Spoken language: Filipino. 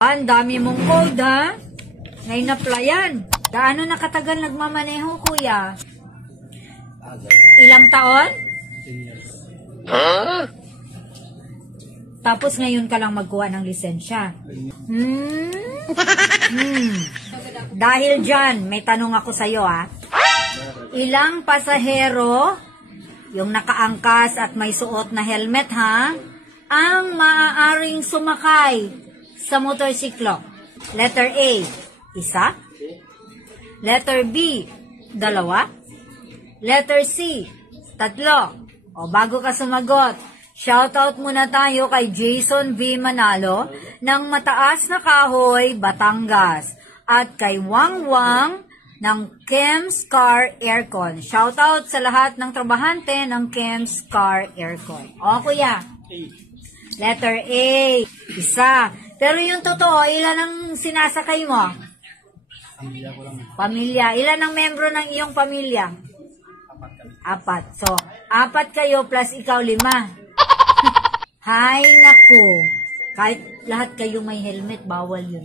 Ang dami mong code, ha? Ngayon na-applyan. Gaano nakatagal nagmamaneho, kuya? Ilang taon? 10 years. Tapos ngayon ka lang magkuha ng lisensya. Dahil dyan, may tanong ako sa'yo, ha? Ilang pasahero, yung nakaangkas at may suot na helmet, ha? Ang maaaring sumakay sa motorsiklo? Letter A, isa. Letter B, dalawa. Letter C, tatlo. O bago ka sumagot, shoutout muna tayo kay Jason V. Manalo ng Mataas na Kahoy, Batangas. At kay Wang Wang ng Kems Car Aircon. Shoutout sa lahat ng trabahante ng Kems Car Aircon. O kuya? Letter A, isa. Pero yung totoo, ilan ang sinasakay mo? Pamilya ko lang. Pamilya. Ilan ang membro ng iyong pamilya? 4. So, 4 kayo plus ikaw 5. Hay naku. Kahit lahat kayo may helmet, bawal yun.